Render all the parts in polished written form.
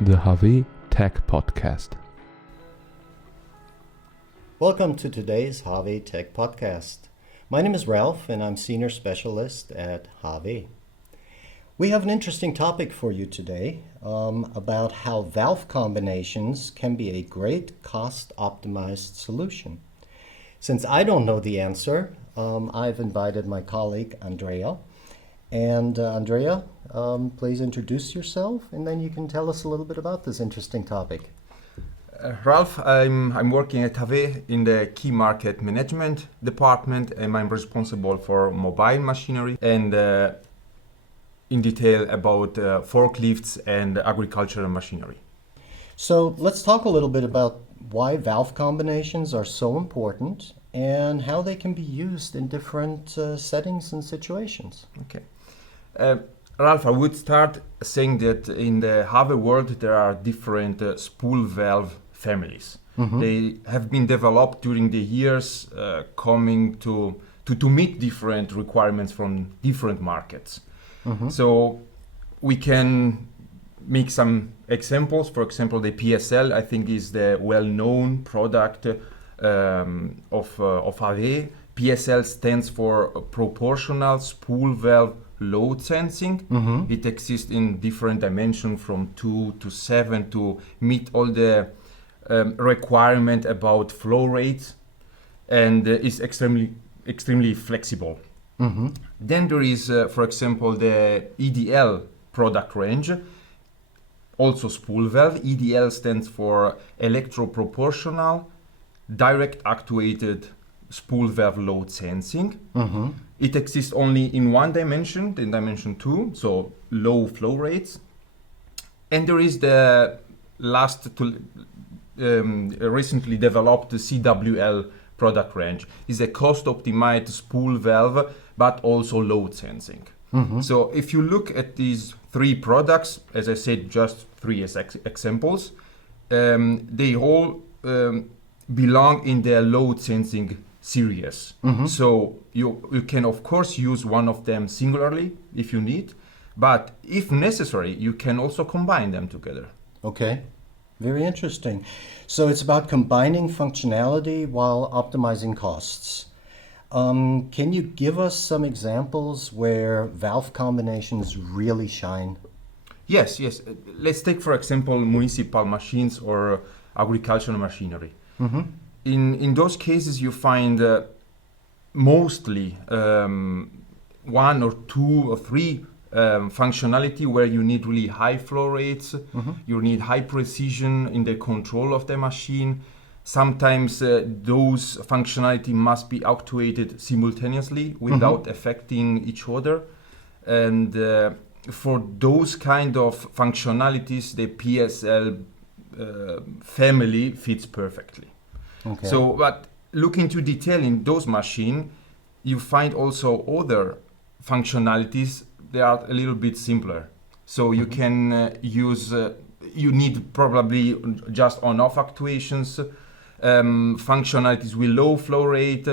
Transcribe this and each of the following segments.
the HAWE Tech Podcast. Welcome to today's HAWE Tech Podcast. My name is Ralph and I'm Senior Specialist at HAWE. We have an interesting topic for you today about how valve combinations can be a great cost-optimized solution. Since I don't know the answer, I've invited my colleague Andrea. And Andrea, please introduce yourself and then you can tell us a little bit about this interesting topic. Ralph, I'm working at HAWE in the Key Market Management department, and I'm responsible for mobile machinery and in detail about forklifts and agricultural machinery. So let's talk a little bit about why valve combinations are so important and how they can be used in different settings and situations. Okay. Ralph, I would start saying that in the HAWE world there are different spool valve families. Mm-hmm. They have been developed during the years, coming to meet different requirements from different markets. Mm-hmm. So we can make some examples. For example, the PSL, I think, is the well-known product of HAWE. PSL stands for Proportional Spool Valve Load Sensing. Mm-hmm. It exists in different dimensions from 2 to 7 to meet all the requirement about flow rates, and is extremely flexible. Mm-hmm. Then there is, for example, the EDL product range, also spool valve. EDL stands for electro-proportional direct actuated spool valve load sensing. Mm-hmm. It exists only in one dimension, in dimension 2, so low flow rates. And there is the recently developed CWL product range. It's a cost-optimized spool valve, but also load sensing. Mm-hmm. So if you look at these three products, as I said, just three as examples, they all belong in the load sensing series. Mm-hmm. So you can of course use one of them singularly if you need, but if necessary, you can also combine them together. Okay, very interesting. So it's about combining functionality while optimizing costs. Can you give us some examples where valve combinations really shine? Yes. Let's take, for example, municipal machines or agricultural machinery. Mm-hmm. In those cases, you find mostly one or two or three functionality where you need really high flow rates, mm-hmm. You need high precision in the control of the machine. Sometimes those functionality must be actuated simultaneously without mm-hmm. affecting each other. And for those kind of functionalities, the PSL family fits perfectly. Okay. So, but look into detail in those machines, you find also other functionalities that are a little bit simpler. So you mm-hmm. can use, you need probably just on-off actuations, functionalities with low flow rate,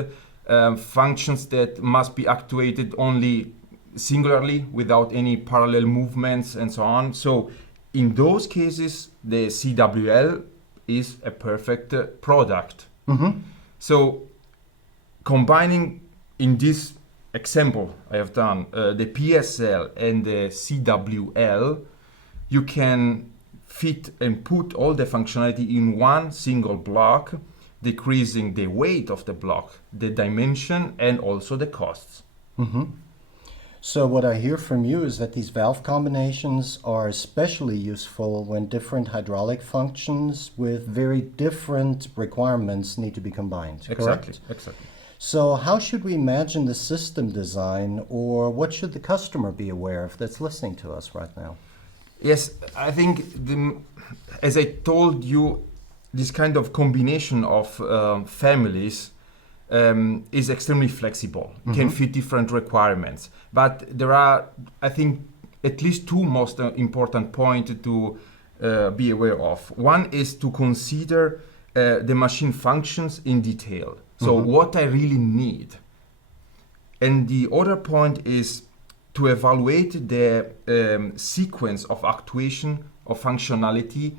functions that must be actuated only singularly without any parallel movements and so on. So in those cases, the CWL is a perfect product. Mm-hmm. So combining in this example I have done the PSL and the CWL, you can fit and put all the functionality in one single block, decreasing the weight of the block, the dimension, and also the costs. Mm-hmm. So what I hear from you is that these valve combinations are especially useful when different hydraulic functions with very different requirements need to be combined, correct? Exactly. So how should we imagine the system design, or what should the customer be aware of that's listening to us right now? Yes, I think, as I told you, this kind of combination of families is extremely flexible, mm-hmm. can fit different requirements. But there are, I think, at least two most important points to be aware of. One is to consider the machine functions in detail. So mm-hmm. what I really need. And the other point is to evaluate the sequence of actuation of functionality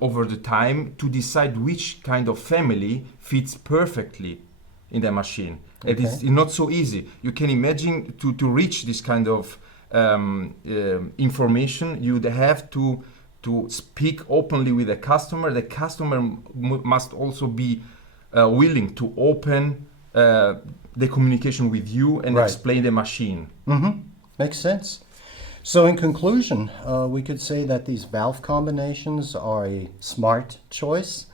over the time to decide which kind of family fits perfectly in the machine. It is not so easy. You can imagine to reach this kind of information, you'd have to speak openly with the customer. The customer must also be willing to open the communication with you and explain the machine. Makes sense. So in conclusion, we could say that these valve combinations are a smart choice,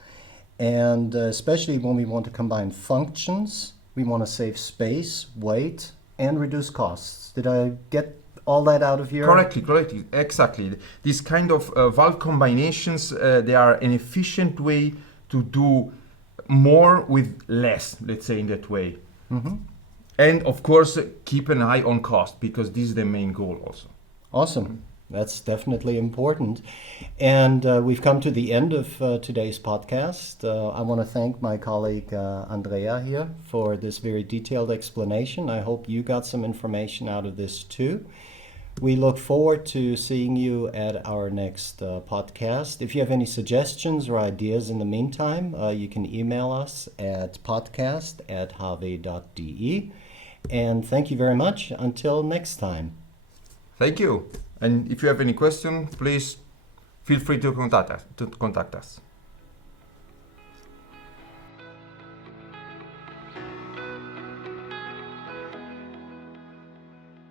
and especially when we want to combine functions, we want to save space, weight, and reduce costs. Did I get all that out of here? Correctly, exactly. These kind of valve combinations, they are an efficient way to do more with less, let's say in that way. And of course, keep an eye on cost, because this is the main goal also. Awesome. That's definitely important. And we've come to the end of today's podcast. I want to thank my colleague Andrea here for this very detailed explanation. I hope you got some information out of this too. We look forward to seeing you at our next podcast. If you have any suggestions or ideas in the meantime, you can email us at podcast@hawe.de. And thank you very much. Until next time. Thank you. And if you have any question, please feel free to contact us.